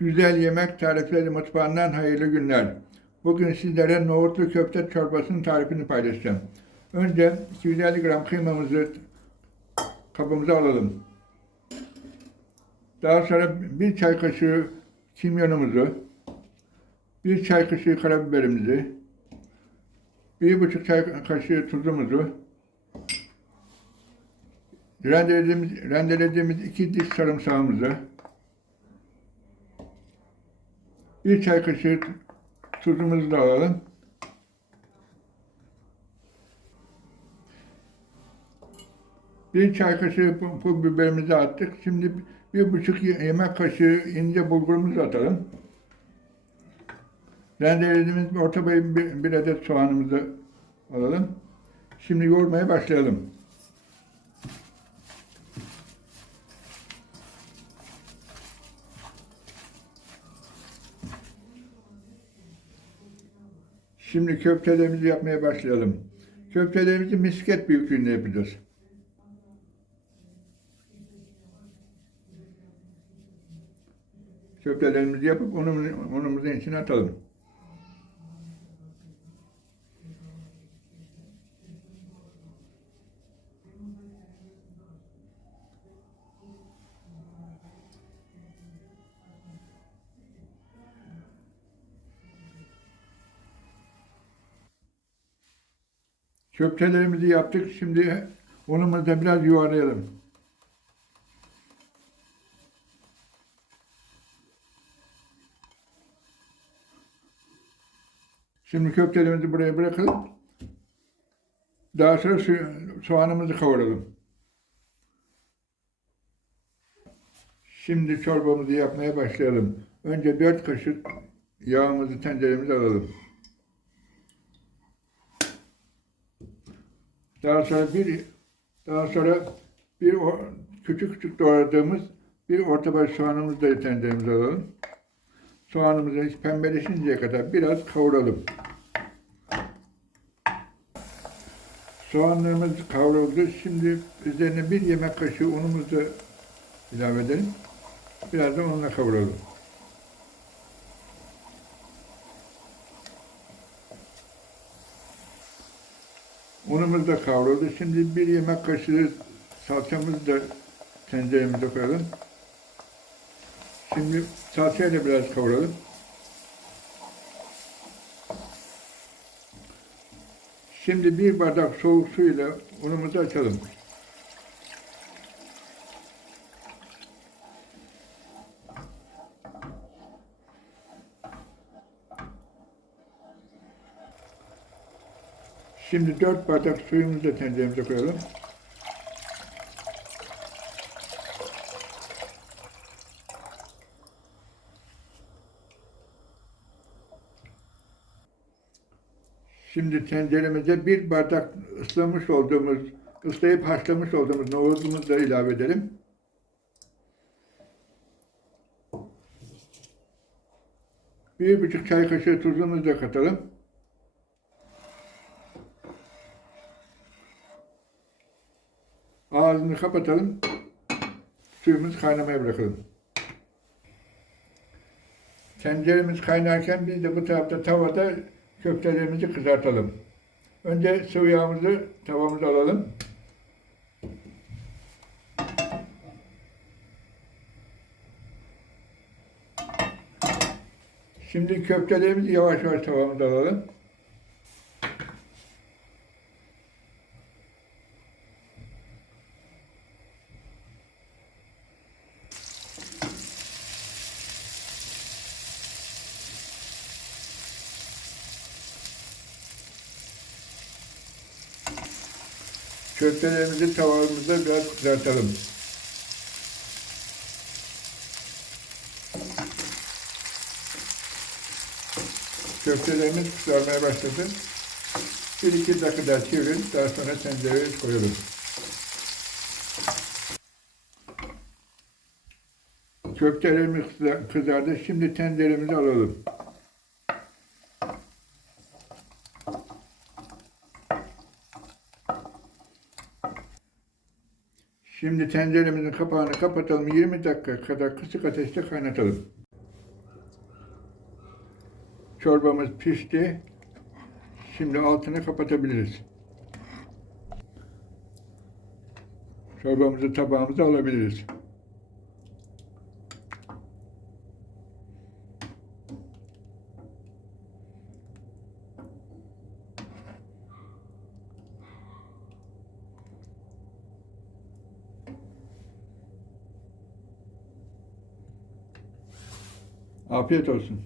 Güzel Yemek Tarifleri Mutfağından hayırlı günler. Bugün sizlere nohutlu köfte çorbasının tarifini paylaşacağım. Önce 250 gram kıymamızı kabımıza alalım. Daha sonra bir çay kaşığı kimyonumuzu, bir çay kaşığı karabiberimizi, bir buçuk çay kaşığı tuzumuzu, rendelediğimiz, rendelediğimiz iki diş sarımsağımızı, bir çay kaşığı tuzumuzu da alalım. Bir çay kaşığı pul, biberimizi attık. Şimdi bir buçuk ye- yemek kaşığı ince bulgurumuzu atalım. Rendelediğimiz orta boy bir, bir adet soğanımızı alalım. Şimdi yoğurmaya başlayalım. Şimdi köftelerimizi yapmaya başlayalım. Köftelerimizi misket büyüklüğünde yapacağız. Köftelerimizi yapıp unumuzun, unumuzun içine atalım. Köftelerimizi yaptık. Şimdi unumuzu da biraz yuvarlayalım. Şimdi köftelerimizi buraya bırakalım. Daha sonra soğanımızı kavuralım. Şimdi çorbamızı yapmaya başlayalım. Önce 4 kaşık yağımızı tenceremize alalım. Daha sonra bir daha sonra bir o- küçük küçük doğradığımız bir orta boy soğanımızı da tenceremize alalım. Soğanımızı pembeleşinceye kadar biraz kavuralım. Soğanlarımız kavruldu. Şimdi üzerine bir yemek kaşığı unumuzu ilave edelim. Biraz da onunla kavuralım. Unumuz da kavruldu. Şimdi bir yemek kaşığı salçamızı da tenceremize koyalım. Şimdi salçayla biraz kavuralım. Şimdi bir bardak soğuk su ile unumuzu açalım. Şimdi dört bardak suyumuzu da tenceremize koyalım. Şimdi tenceremize bir bardak ıslamış olduğumuz, ıslayıp haşlamış olduğumuz nohutumuzu da ilave edelim. Bir buçuk çay kaşığı tuzumuzu da katalım. Ağzını kapatalım. Suyumuzu kaynamaya bırakalım. Tenceremiz kaynarken biz de bu tarafta tavada köftelerimizi kızartalım. Önce sıvı yağımızı tavamıza alalım. Şimdi köftelerimizi yavaş yavaş tavamıza alalım. Köftelerimizi tavamızda biraz kızartalım. Köftelerimiz kızarmaya başladı. Bir iki dakika daha çevirin. Daha sonra tencereye koyalım. Köftelerimiz kıza- kızardı. Şimdi tenceremizi alalım. Şimdi tenceremizin kapağını kapatalım. 20 dakika kadar kısık ateşte kaynatalım. Çorbamız pişti. Şimdi altını kapatabiliriz. Çorbamızı tabağımıza alabiliriz. Afiyet olsun.